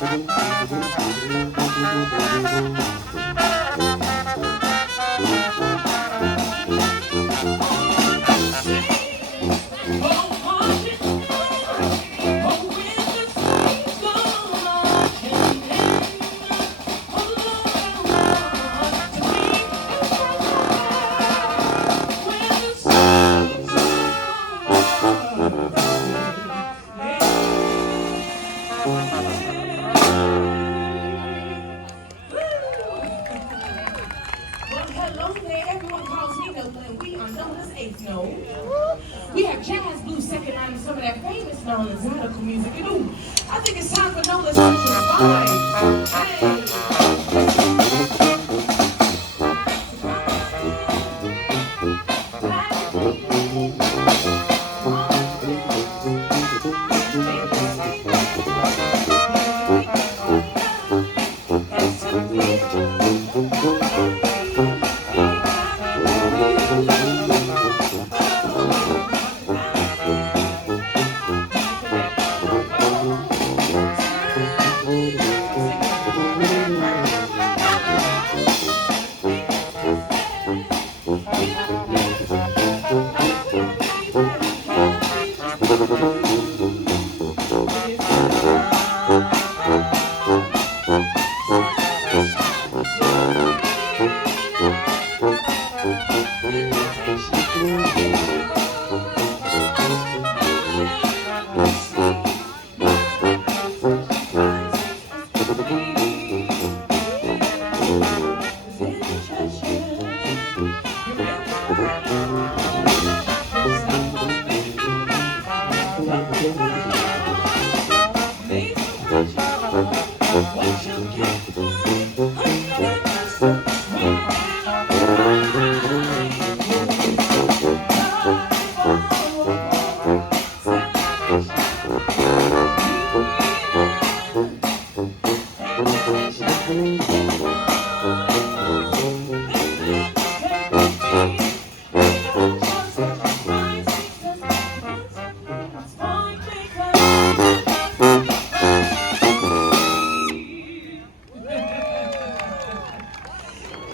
Hello there, everyone calls me Nola, and we are Nola's eighth note. We have jazz, blues, second line, and some of that famous Nola Zydeco music. And ooh, I think it's time for Nola's special vibe.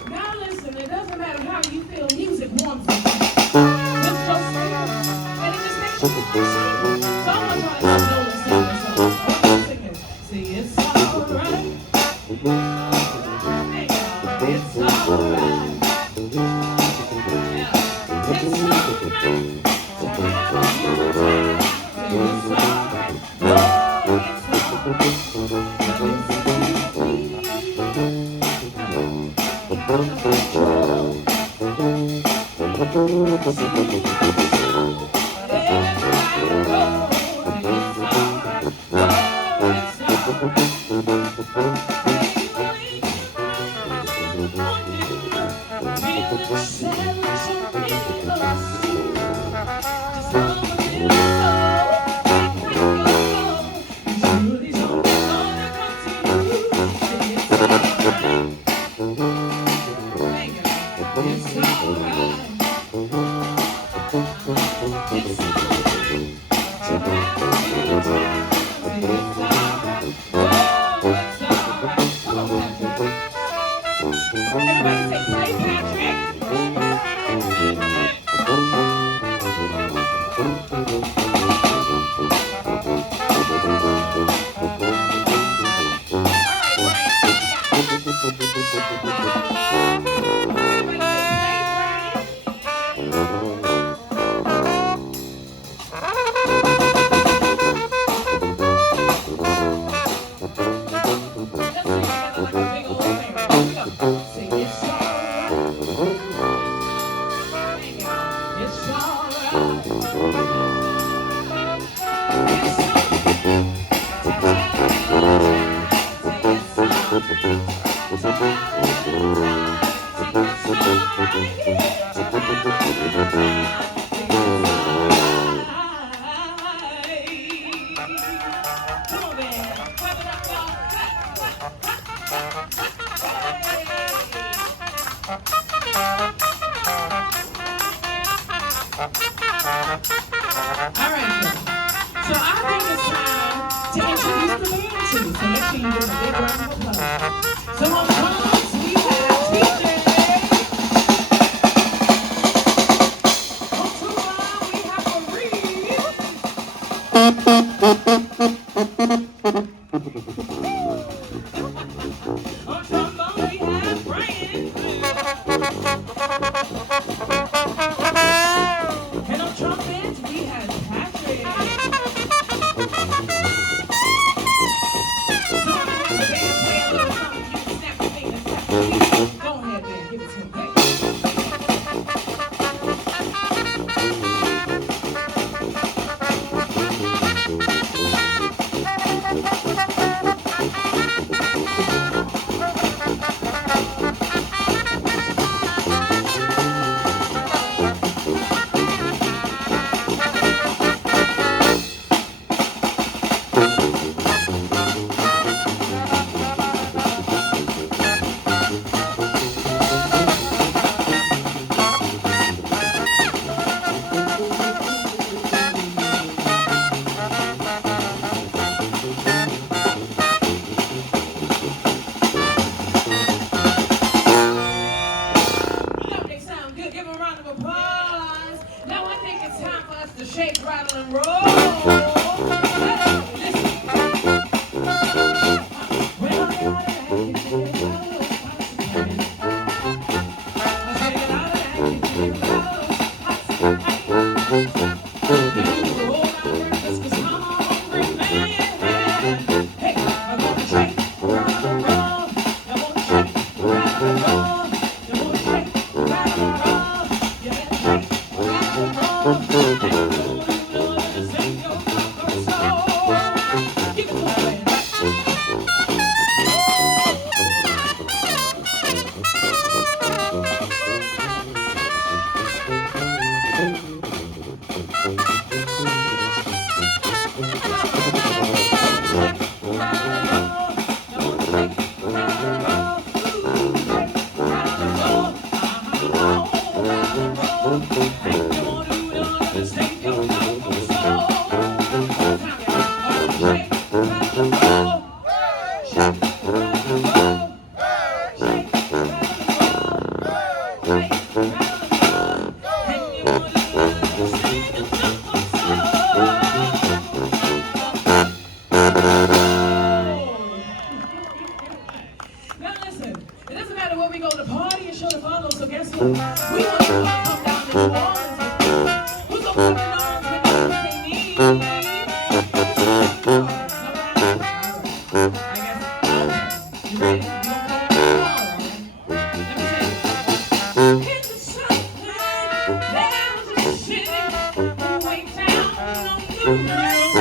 Now listen, it doesn't matter how you feel, music warms you. Lift your spirit, and it just makes you feel safe. So I'm gonna try to know this song. I'm singing. See, it's alright. Hey, it's alright. Yeah, it's alright. So I think it's time to introduce the band to you. So make sure you give them a big round of applause. So on drums, we have TJ. On tuba, we have Marie. On trombone, we have Brian. And on trumpet, we have Patrick. So I'm going to have the band play a little something. You can snap your fingers, snap your fingers. Go ahead, man. Give it to him. Hey. To shake, rattle, and roll. Listen. Now listen, it doesn't matter where we go, the party is sure to follow, so guess what? We want you to come down to New Orleans with us. Who's gonna come to New Orleans with us and say me? I guess, you ready? You gonna come tomorrow? Let me tell you. In the sunlight, there's a city way down on New Orleans.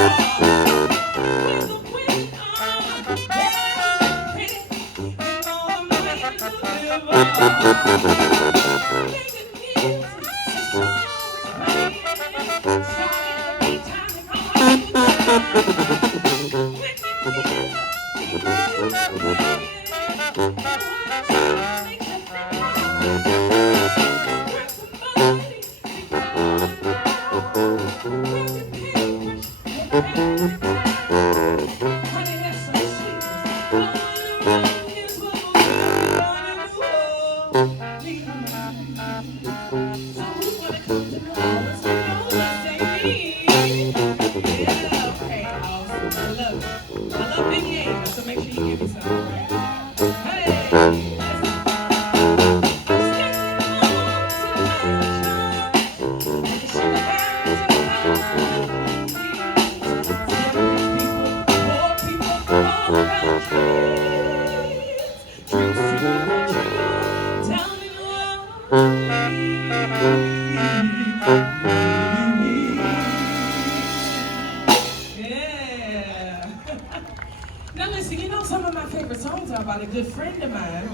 Now listen, you know some of my favorite songs are about a good friend of mine,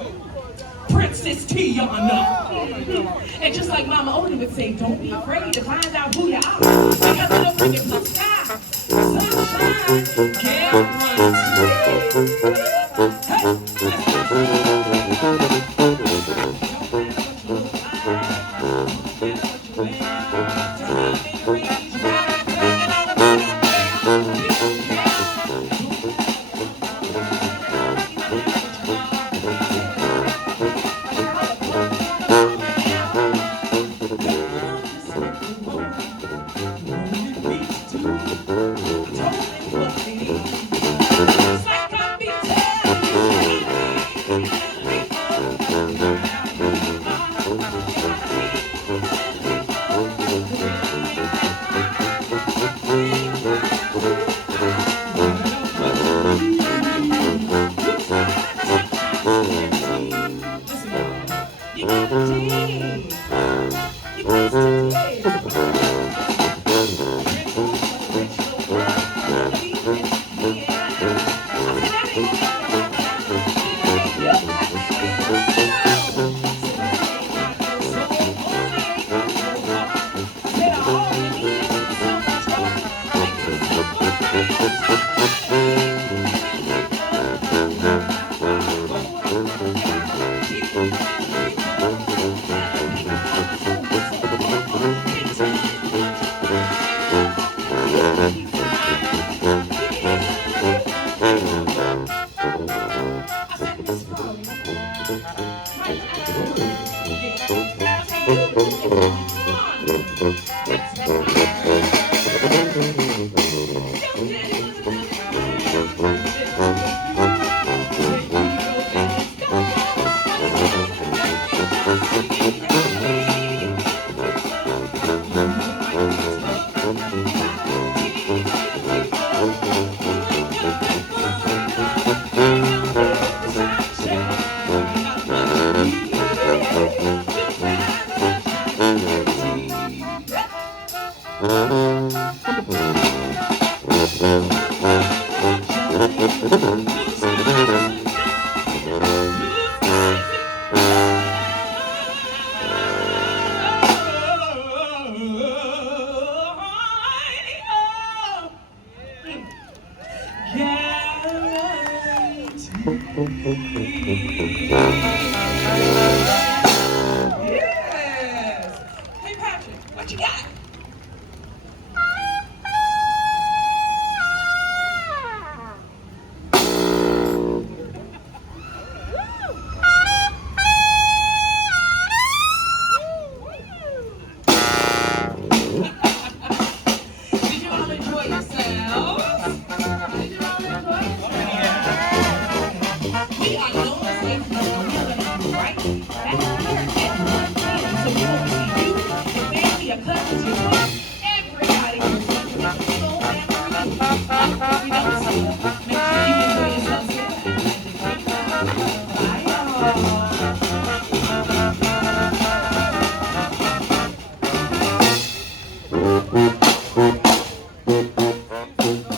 Princess Tiana. And just like Mama Odie would say, don't be afraid to find out who you are. Because it'll bring you blue sky, sunshine, get one. You got to dig. You got to dig. Guarantee.